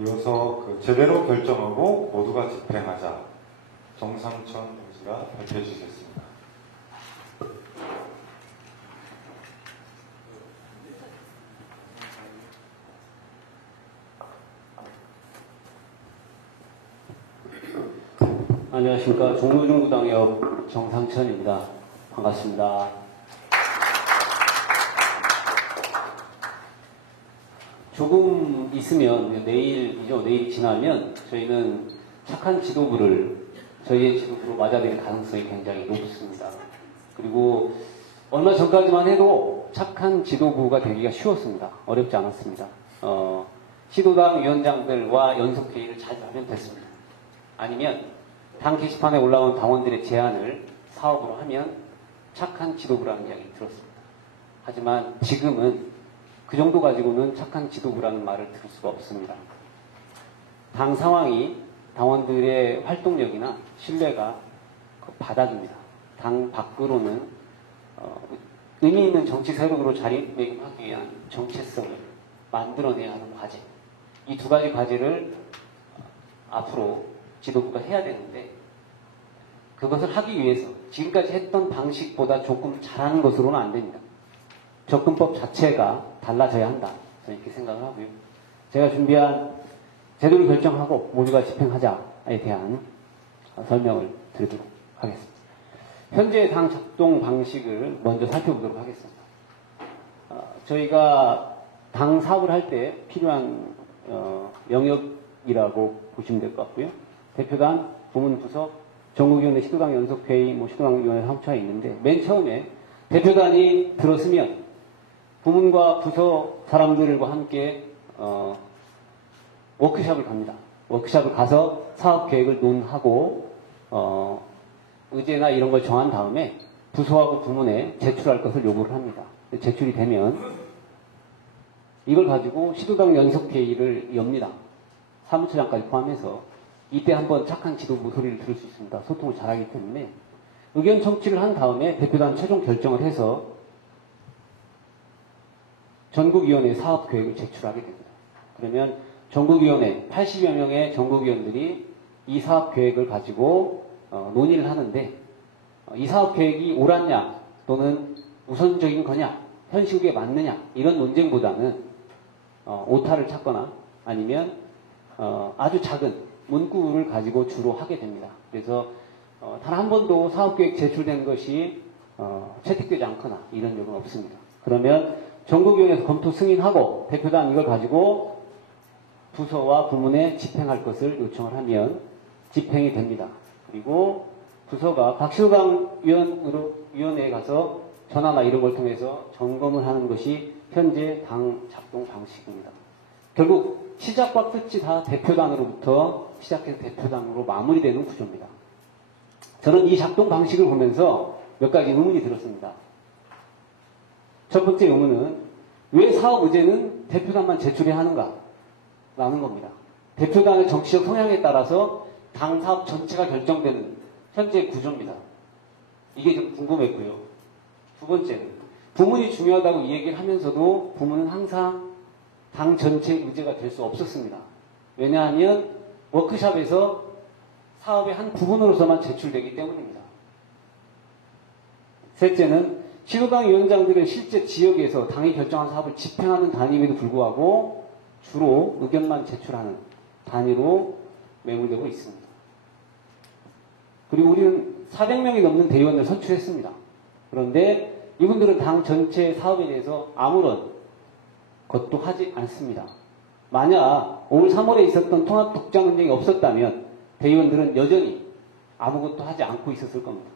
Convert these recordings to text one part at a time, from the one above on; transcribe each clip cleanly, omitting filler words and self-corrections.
이어서 제대로 결정하고 모두가 집행하자. 정상천 동지가 발표해 주시겠습니다. 안녕하십니까. 종로중구당협 정상천입니다. 반갑습니다. 조금 있으면 내일이죠. 내일이 지나면 저희는 착한 지도부를 저희의 지도부로 맞아들일 가능성이 굉장히 높습니다. 그리고 얼마 전까지만 해도 착한 지도부가 되기가 쉬웠습니다. 어렵지 않았습니다. 시도당 위원장들과 연석회의를 자주 하면 됐습니다. 아니면 당 게시판에 올라온 당원들의 제안을 사업으로 하면 착한 지도부라는 이야기 들었습니다. 하지만 지금은 그 정도 가지고는 착한 지도부라는 말을 들을 수가 없습니다. 당 상황이 당원들의 활동력이나 신뢰가 바닥입니다. 당 밖으로는 의미 있는 정치 세력으로 자리매김하기 위한 정체성을 만들어내야 하는 과제, 이 두 가지 과제를 앞으로 지도부가 해야 되는데, 그것을 하기 위해서 지금까지 했던 방식보다 조금 잘하는 것으로는 안 됩니다. 접근법 자체가 달라져야 한다. 저는 이렇게 생각을 하고요. 제가 준비한 제도를 결정하고 모두가 집행하자에 대한 설명을 드리도록 하겠습니다. 현재 당 작동 방식을 먼저 살펴보도록 하겠습니다. 저희가 당 사업을 할 때 필요한 영역이라고 보시면 될 것 같고요. 대표단, 부문부서, 전국위원회, 시도당 연석회의, 시도당위원회 사무처가 있는데, 맨 처음에 대표단이 들었으면 부문과 부서 사람들과 함께 워크숍을 갑니다. 워크숍을 가서 사업 계획을 논하고 의제나 이런 걸 정한 다음에 부서하고 부문에 제출할 것을 요구를 합니다. 제출이 되면 이걸 가지고 시도당 연석회의를 엽니다. 사무처장까지 포함해서. 이때 한번 착한 지도부 소리를 들을 수 있습니다. 소통을 잘하기 때문에 의견 청취를 한 다음에 대표단 최종 결정을 해서 전국위원회 사업계획을 제출하게 됩니다. 그러면 전국위원회 80여 명의 전국위원들이 이 사업계획을 가지고 논의를 하는데, 이 사업계획이 옳았냐 또는 우선적인 거냐, 현실에 맞느냐, 이런 논쟁보다는 오타를 찾거나 아니면 아주 작은 문구를 가지고 주로 하게 됩니다. 그래서 단 한 번도 사업계획 제출된 것이 채택되지 않거나 이런 적은 없습니다. 그러면 전국위원회에서 검토 승인하고 대표단 이걸 가지고 부서와 부문에 집행할 것을 요청을 하면 집행이 됩니다. 그리고 부서가 각시도당 위원회에 가서 전화나 이런 걸 통해서 점검을 하는 것이 현재 당 작동 방식입니다. 결국 시작과 끝이 다 대표단으로부터 시작해서 대표단으로 마무리되는 구조입니다. 저는 이 작동 방식을 보면서 몇 가지 의문이 들었습니다. 첫 번째 의문은 왜 사업 의제는 대표단만 제출해야 하는가? 라는 겁니다. 대표단의 정치적 성향에 따라서 당 사업 전체가 결정되는 현재 구조입니다. 이게 좀 궁금했고요. 두 번째는 부문이 중요하다고 이 얘기를 하면서도 부문은 항상 당 전체 의제가 될 수 없었습니다. 왜냐하면 워크숍에서 사업의 한 부분으로서만 제출되기 때문입니다. 셋째는 시도당 위원장들은 실제 지역에서 당이 결정한 사업을 집행하는 단위임에도 불구하고 주로 의견만 제출하는 단위로 매몰되고 있습니다. 그리고 우리는 400명이 넘는 대의원을 선출했습니다. 그런데 이분들은 당 전체 사업에 대해서 아무런 것도 하지 않습니다. 만약 올 3월에 있었던 통합독장 논쟁이 없었다면 대의원들은 여전히 아무것도 하지 않고 있었을 겁니다.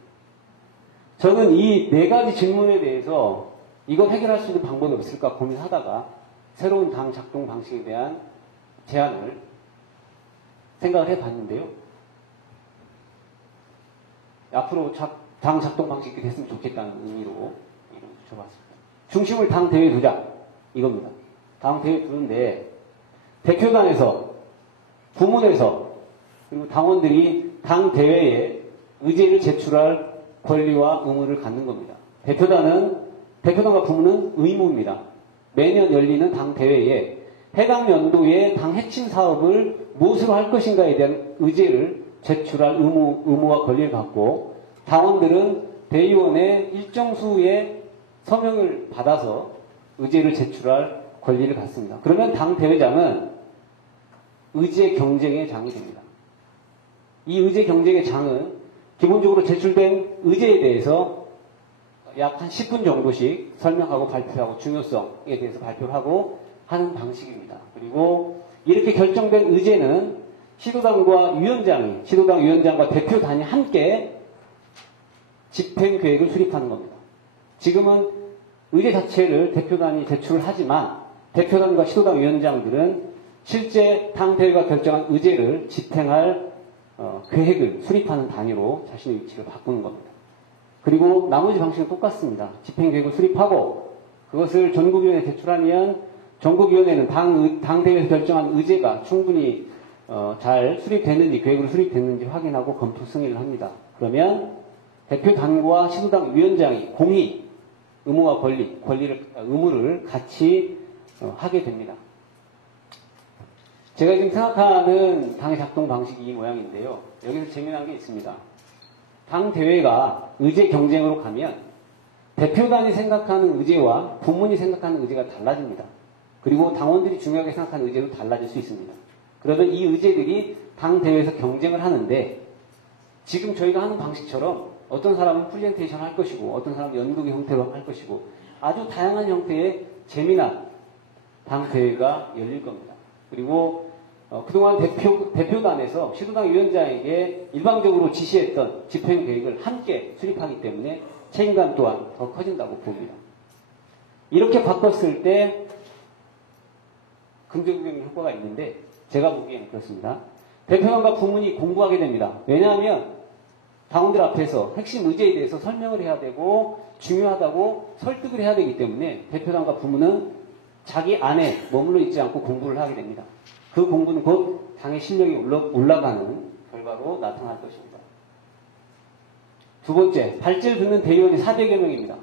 저는 이 네 가지 질문에 대해서 이걸 해결할 수 있는 방법이 없을까 고민하다가 새로운 당 작동 방식에 대한 제안을 생각을 해봤는데요. 앞으로 당 작동 방식이 됐으면 좋겠다는 의미로 이름을 붙여봤습니다. 중심을 당 대회에 두자, 이겁니다. 당 대회에 두는데 대표단에서, 부문에서, 그리고 당원들이 당 대회에 의제를 제출할 권리와 의무를 갖는 겁니다. 대표단과 부문은 의무입니다. 매년 열리는 당 대회에 해당 연도에 당 핵심 사업을 무엇으로 할 것인가에 대한 의제를 제출할 의무와 권리를 갖고 당원들은 대의원의 일정 수의 서명을 받아서 의제를 제출할 권리를 갖습니다. 그러면 당 대회장은 의제 경쟁의 장이 됩니다. 이 의제 경쟁의 장은 기본적으로 제출된 의제에 대해서 약 한 10분 정도씩 설명하고 발표하고 중요성에 대해서 발표를 하고 하는 방식입니다. 그리고 이렇게 결정된 의제는 시도당 위원장과 대표단이 함께 집행계획을 수립하는 겁니다. 지금은 의제 자체를 대표단이 제출을 하지만 대표단과 시도당 위원장들은 실제 당대회가 결정한 의제를 집행할 계획을 수립하는 단위로 자신의 위치를 바꾸는 겁니다. 그리고 나머지 방식은 똑같습니다. 집행계획을 수립하고 그것을 전국위원회에 제출하면 전국위원회는 당대회에서 결정한 의제가 충분히 잘 수립됐는지, 계획으로 수립됐는지 확인하고 검토 승인을 합니다. 그러면 대표단과 시도당 위원장이 공히 의무와 의무를 같이 하게 됩니다. 제가 지금 생각하는 당의 작동 방식이 이 모양인데요. 여기서 재미난 게 있습니다. 당 대회가 의제 경쟁으로 가면 대표단이 생각하는 의제와 부문이 생각하는 의제가 달라집니다. 그리고 당원들이 중요하게 생각하는 의제도 달라질 수 있습니다. 그러면 이 의제들이 당 대회에서 경쟁을 하는데 지금 저희가 하는 방식처럼 어떤 사람은 프레젠테이션을 할 것이고 어떤 사람은 연극의 형태로 할 것이고 아주 다양한 형태의 재미난 당 대회가 열릴 겁니다. 그리고 그동안 대표단에서 시도당 위원장에게 일방적으로 지시했던 집행 계획을 함께 수립하기 때문에 책임감 또한 더 커진다고 봅니다. 이렇게 바꿨을 때 긍정적인 효과가 있는데 제가 보기에는 그렇습니다. 대표단과 부문이 공부하게 됩니다. 왜냐하면 당원들 앞에서 핵심 의제에 대해서 설명을 해야 되고 중요하다고 설득을 해야 되기 때문에 대표단과 부문은 자기 안에 머물러 있지 않고 공부를 하게 됩니다. 그 공부는 곧 당의 실력이 올라가는 결과로 나타날 것입니다. 두 번째, 발제를 듣는 대의원이 400여 명입니다.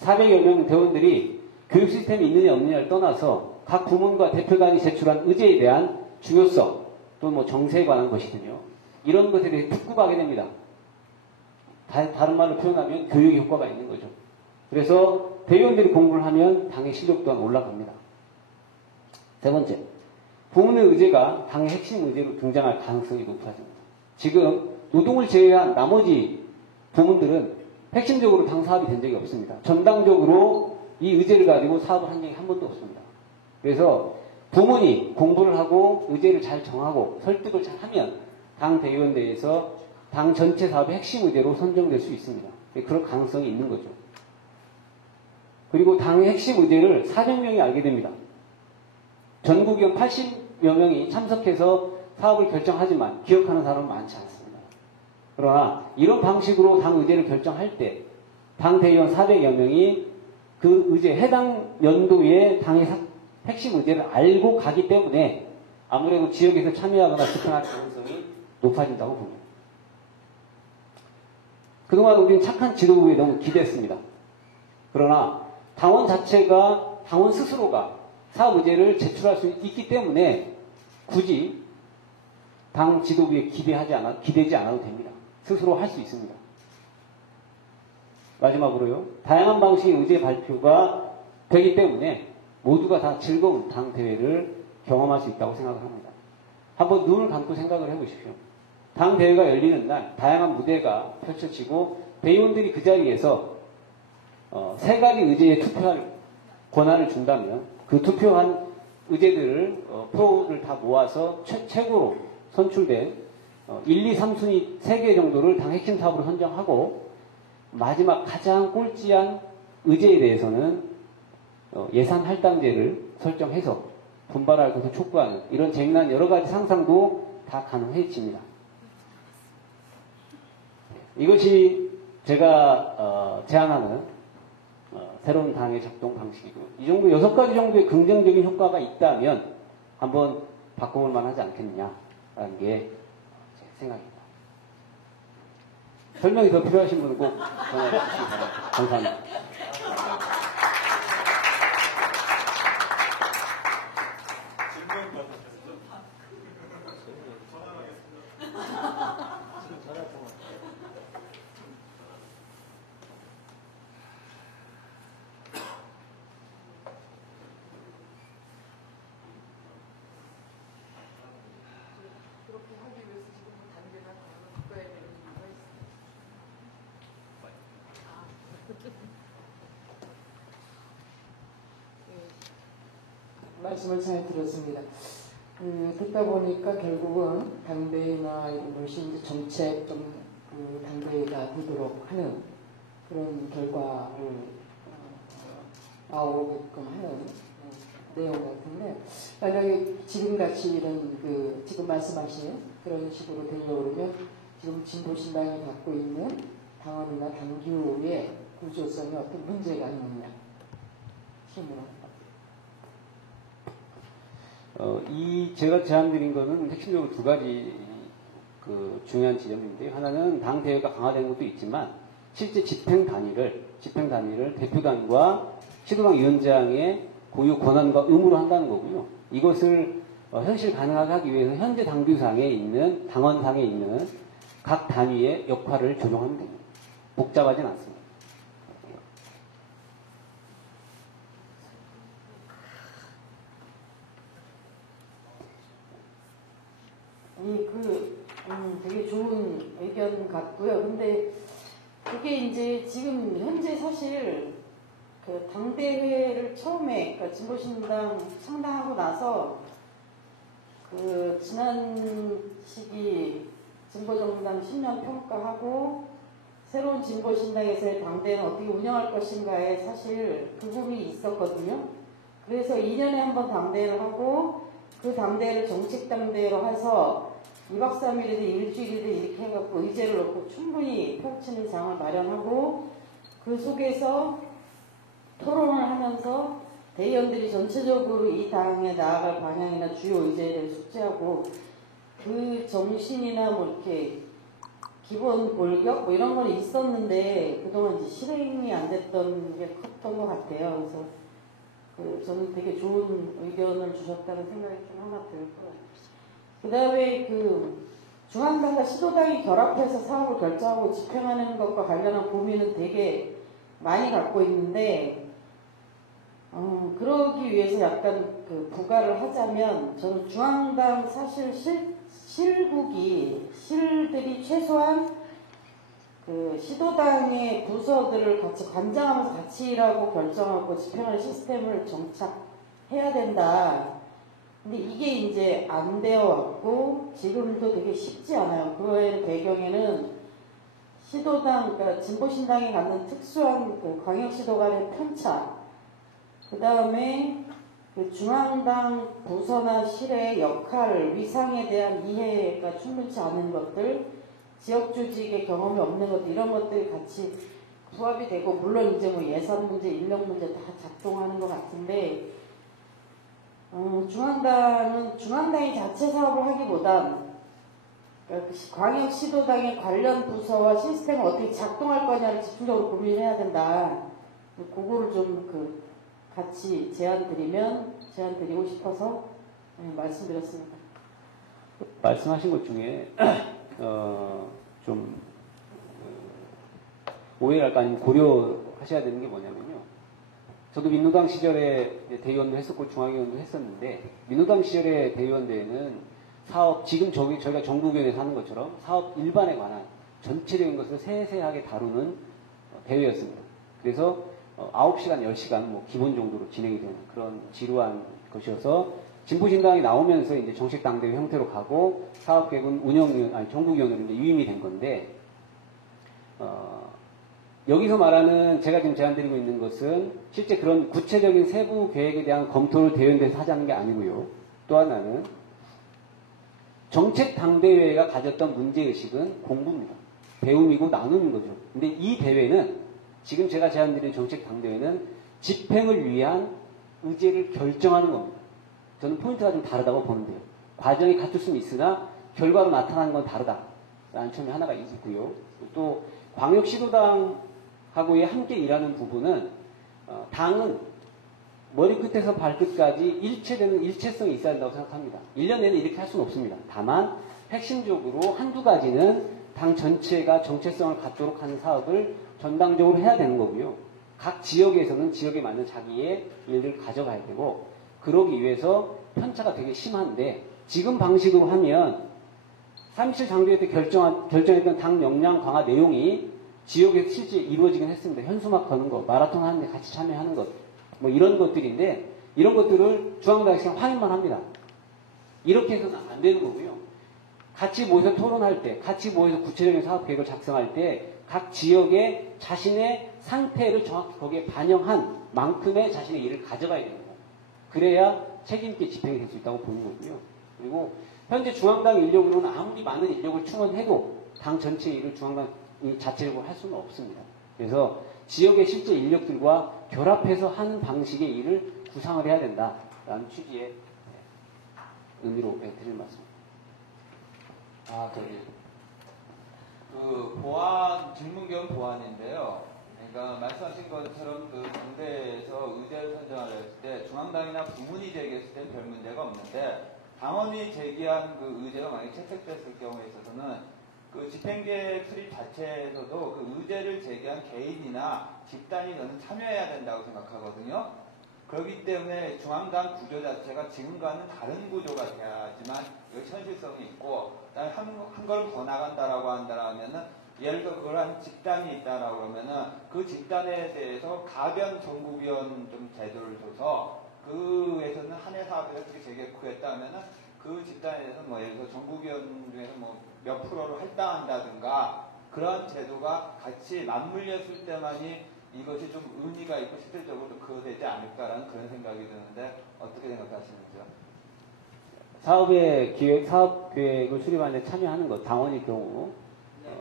400여 명 대원들이 교육 시스템이 있느냐 없느냐를 떠나서 각 부문과 대표단이 제출한 의제에 대한 중요성 또 뭐 정세에 관한 것이든요. 이런 것에 대해 특구하게 됩니다. 다른 말로 표현하면 교육의 효과가 있는 거죠. 그래서 대의원들이 공부를 하면 당의 실력 또한 올라갑니다. 세 번째, 부문의 의제가 당의 핵심 의제로 등장할 가능성이 높아집니다. 지금 노동을 제외한 나머지 부문들은 핵심적으로 당 사업이 된 적이 없습니다. 전당적으로 이 의제를 가지고 사업을 한 적이 한 번도 없습니다. 그래서 부문이 공부를 하고 의제를 잘 정하고 설득을 잘 하면 당 대의원대에서 당 전체 사업의 핵심 의제로 선정될 수 있습니다. 그런 가능성이 있는 거죠. 그리고 당의 핵심 의제를 400명이 알게 됩니다. 전국위원 80여 명이 참석해서 사업을 결정하지만 기억하는 사람은 많지 않습니다. 그러나 이런 방식으로 당 의제를 결정할 때 당 대의원 400여 명이 그 의제, 해당 연도의 당의 핵심 의제를 알고 가기 때문에 아무래도 지역에서 참여하거나 집행할 가능성이 높아진다고 봅니다. 그동안 우리는 착한 지도부에 너무 기대했습니다. 그러나 당원 스스로가 사업 의제를 제출할 수 있기 때문에 굳이 당 지도부에 기대지 않아도 됩니다. 스스로 할 수 있습니다. 마지막으로요. 다양한 방식의 의제 발표가 되기 때문에 모두가 다 즐거운 당 대회를 경험할 수 있다고 생각을 합니다. 한번 눈을 감고 생각을 해보십시오. 당 대회가 열리는 날 다양한 무대가 펼쳐지고 대의원들이 그 자리에서 세 가지 의제에 투표할 권한을 준다면 그 투표한 의제들을 표를 다 모아서 최고로 선출된 1, 2, 3순위 3개 정도를 당 핵심 사업으로 선정하고 마지막 가장 꼴찌한 의제에 대해서는 예산 할당제를 설정해서 분발할 것을 촉구하는 이런 재미난 여러 가지 상상도 다 가능해집니다. 이것이 제가 제안하는 새로운 당의 작동 방식이고 이 정도 6가지 정도의 긍정적인 효과가 있다면 한번 바꿔볼 만하지 않겠느냐라는 게 제 생각입니다. 설명이 더 필요하신 분은 꼭 전화 주시기 바랍니다. 감사합니다. 말씀을 잘 들었습니다. 듣다 보니까 결국은 당대회나 이런 것이 이제 정책 좀 당대회가 되도록 하는 그런 결과를 나오게끔 하는 내용 같은데, 만약에 지금같이 이런 지금 말씀하신 그런 식으로 되려고 그러면 지금 진보신당이 갖고 있는 당원이나 당규의 구조성에 어떤 문제가 있느냐, 힘으로. 제가 제안드린 거는 핵심적으로 두 가지 중요한 지점인데요. 하나는 당 대회가 강화되는 것도 있지만 실제 집행 단위를 대표단과 시도당 위원장의 고유 권한과 의무로 한다는 거고요. 이것을 현실 가능하게 하기 위해서 현재 당규상에 있는 당원상에 있는 각 단위의 역할을 조정하면 됩니다. 복잡하진 않습니다. 되게 좋은 의견 같고요. 근데 그게 이제 지금 현재 사실 당대회를 처음에, 그러니까 진보신당 창당하고 나서 지난 시기 진보정당 10년 평가하고 새로운 진보신당에서의 당대회는 어떻게 운영할 것인가에 사실 구분이 있었거든요. 그래서 2년에 한 번 당대회를 하고 그 당대회를 정책당대회로 해서 2박 3일이든 일주일이든 이렇게 해갖고 의제를 놓고 충분히 펼치는 장을 마련하고 그 속에서 토론을 하면서 대의원들이 전체적으로 이 당에 나아갈 방향이나 주요 의제를 숙지하고 그 정신이나 뭐 이렇게 기본 골격 뭐 이런 건 있었는데 그동안 이제 실행이 안 됐던 게 컸던 것 같아요. 그래서 저는 되게 좋은 의견을 주셨다는 생각이 좀 하나 들고요. 그 다음에 중앙당과 시도당이 결합해서 사업을 결정하고 집행하는 것과 관련한 고민은 되게 많이 갖고 있는데, 그러기 위해서 약간 부가를 하자면, 저는 중앙당 사실 실들이 최소한 시도당의 부서들을 같이 관장하면서 같이 일하고 결정하고 집행하는 시스템을 정착해야 된다. 근데 이게 이제 안 되어 왔고 지금도 되게 쉽지 않아요. 그거의 배경에는 시도당, 그러니까 진보신당이 갖는 특수한 광역시도 간의 편차, 그 다음에 중앙당 부서나 실의 역할, 위상에 대한 이해가 충분치 않은 것들, 지역조직의 경험이 없는 것들, 이런 것들이 같이 부합이 되고, 물론 이제 뭐 예산 문제, 인력 문제 다 작동하는 것 같은데, 중앙당은 중앙당이 자체 사업을 하기보단 광역시도당의 관련 부서와 시스템을 어떻게 작동할 거냐를 집중적으로 고민해야 된다. 그거를 좀 같이 제안드리고 싶어서 말씀드렸습니다. 말씀하신 것 중에 좀 오해랄까 아니면 고려하셔야 되는 게 뭐냐면요. 저도 민노당 시절에 대의원도 했었고 중앙위원도 했었는데, 민노당 시절에 대의원 대회는 사업, 지금 저희가 전국위원회에서 하는 것처럼 사업 일반에 관한 전체적인 것을 세세하게 다루는 대회였습니다. 그래서 9시간, 10시간 뭐 기본 정도로 진행이 되는 그런 지루한 것이어서 진보신당이 나오면서 이제 정식 당대회 형태로 가고 사업계획은 전국위원으로 이제 위임이 된 건데, 여기서 말하는 제가 지금 제안드리고 있는 것은 실제 그런 구체적인 세부 계획에 대한 검토를 대의원대에서 하자는 게 아니고요. 또 하나는 정책 당대회가 가졌던 문제의식은 공부입니다. 배움이고 나눔인 거죠. 근데 이 대회는 지금 제가 제안드린 정책 당대회는 집행을 위한 의제를 결정하는 겁니다. 저는 포인트가 좀 다르다고 보는데요. 과정이 같을 수는 있으나 결과로 나타나는 건 다르다라는 점이 하나가 있고요. 또 광역시도당하고의 함께 일하는 부분은 당은 머리끝에서 발끝까지 일체되는 일체성이 있어야 한다고 생각합니다. 1년 내내 이렇게 할 수는 없습니다. 다만 핵심적으로 한두 가지는 당 전체가 정체성을 갖도록 하는 사업을 전당적으로 해야 되는 거고요. 각 지역에서는 지역에 맞는 자기의 일을 가져가야 되고, 그러기 위해서 편차가 되게 심한데, 지금 방식으로 하면 3.27 장교회 때 결정했던 당 역량 강화 내용이 지역에서 실제 이루어지긴 했습니다. 현수막 거는 거, 마라톤 하는데 같이 참여하는 것, 뭐 이런 것들인데, 이런 것들을 중앙당에서 그냥 확인만 합니다. 이렇게 해서는 안 되는 거고요. 같이 모여서 토론할 때, 같이 모여서 구체적인 사업 계획을 작성할 때 각 지역의 자신의 상태를 정확히 거기에 반영한 만큼의 자신의 일을 가져가야 되는 거예요. 그래야 책임있게 집행이 될 수 있다고 보는 거고요. 그리고 현재 중앙당 인력으로는 아무리 많은 인력을 충원해도 당 전체 일을 중앙당이 자체적으로 할 수는 없습니다. 그래서 지역의 실제 인력들과 결합해서 하는 방식의 일을 구상을 해야 된다라는 취지의 의미로 드릴 말씀입니다. 그 보안 질문 겸 보안인데요. 그러니까 말씀하신 것처럼 그 당대에서 의제를 선정하려 했을 때 중앙당이나 부문이 제기했을 때 별 문제가 없는데 당원이 제기한 그 의제가 만약에 채택됐을 경우에 있어서는 그 집행계획 수립 자체에서도 그 의제를 제기한 개인이나 집단이 저는 참여해야 된다고 생각하거든요. 그렇기 때문에 중앙당 구조 자체가 지금과는 다른 구조가 돼야지만 현실성이 있고, 그다음에 한 걸음 더 나간다라고 한다면은 예를 들어 그걸 한 집단이 있다라고 하면은 그 집단에 대해서 가변 전국위원 좀 제도를 줘서 그에서는 한 해 사업을 어떻게 제기했다 하면은 그 집단에 대해서 뭐 예를 들어 전국위원 중에서 뭐 몇 프로를 할당한다든가 그런 제도가 같이 맞물렸을 때만이 이것이 좀 의미가 있고 실질적으로 그어되지 않을까라는 그런 생각이 드는데 어떻게 생각하시는지요? 사업의 기획, 사업 계획을 수립하는 데 참여하는 것, 당원일 경우.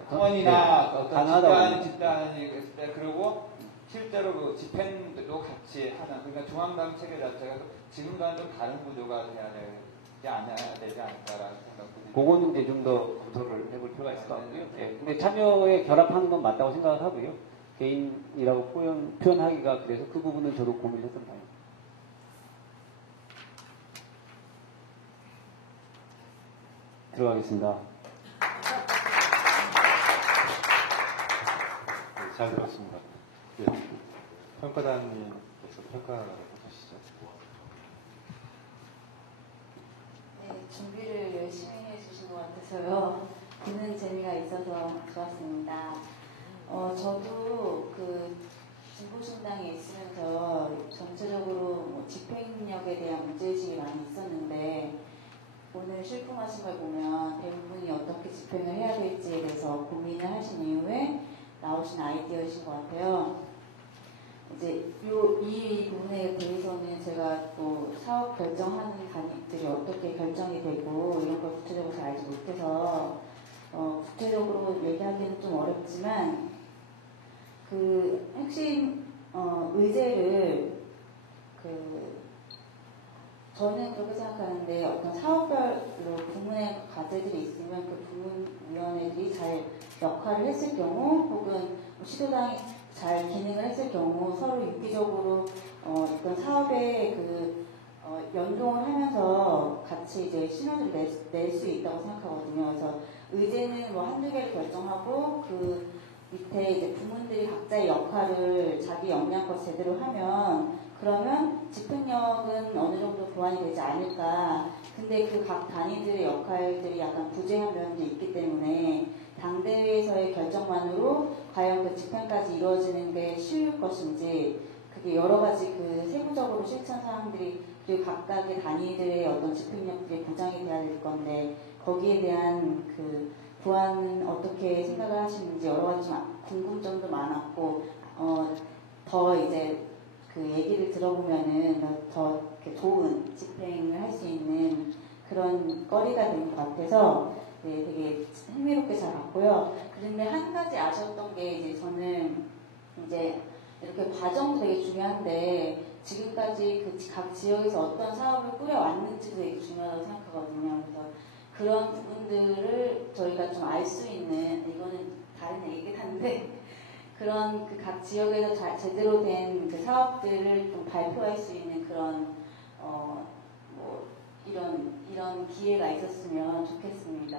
당원이나 어떤 가능하다고 집단이 있을 때, 그리고 실제로 그 집행도 같이 하는, 그러니까 중앙당 체계 자체가 지금과는 좀 다른 구조가 돼야 되지 않을까라는 생각도 듭니다. 그거는 이제 좀 더 검토를 해볼 필요가 있을 것 같고요. 예, 근데 참여에 결합하는 건 맞다고 생각을 하고요. 개인이라고 표현하기가 그래서 그 부분은 저도 고민을 했던 바입니다. 들어가겠습니다. 네, 잘 들었습니다. 네, 평가단님께서 평가를 하시죠. 네, 준비를 열심히 해주신 것 같아서요. 듣는 재미가 있어서 좋았습니다. 저도 그 진보신당에 있으면서 전체적으로 뭐 집행력에 대한 문제의식이 많이 있었는데 오늘 출품하신 걸 보면 대부분이 어떻게 집행을 해야 될지에 대해서 고민을 하신 이후에 나오신 아이디어이신 것 같아요. 이제 이 부분에 대해서는 제가 또 사업 결정하는 단위들이 어떻게 결정이 되고 이런 걸 구체적으로 잘 알지 못해서 구체적으로 얘기하기는 좀 어렵지만 그 핵심 의제를 저는 그렇게 생각하는데 어떤 사업별로 부문의 과제들이 있으면 그 부문위원회들이 잘 역할을 했을 경우 혹은 시도당이 잘 기능을 했을 경우 서로 유기적으로 어떤 사업에 연동을 하면서 같이 이제 시너지를 낼 수 있다고 생각하거든요. 그래서 의제는 뭐 한두 개를 결정하고 그 밑에 이제 부문들이 각자의 역할을 자기 역량껏 제대로 하면 그러면 집행력은 어느 정도 보완이 되지 않을까. 근데 그 각 단위들의 역할들이 약간 부재한 면도 있기 때문에 당대회에서의 결정만으로 과연 그 집행까지 이루어지는 게 쉬울 것인지 그게 여러 가지 그 세부적으로 실천 사항들이 그리고 각각의 단위들의 어떤 집행력들이 보장이 돼야 될 건데 거기에 대한 그 보완은 어떻게 생각을 하시는지 여러 가지 좀 궁금점도 많았고 더 이제 그 얘기를 들어보면은 더 이렇게 좋은 집행을 할 수 있는 그런 거리가 된 것 같아서 네, 되게 흥미롭게 잘 봤고요. 그런데 한 가지 아쉬웠던 게 이제 저는 이제 이렇게 과정도 되게 중요한데 지금까지 그 각 지역에서 어떤 사업을 꾸려왔는지도 되게 중요하다고 생각하거든요. 그래서 그런 부분들을 저희가 좀 알 수 있는 이거는 다른 얘기긴 한데 그런 그 각 지역에서 제대로 된 그 사업들을 좀 발표할 수 있는 그런 뭐 이런 기회가 있었으면 좋겠습니다.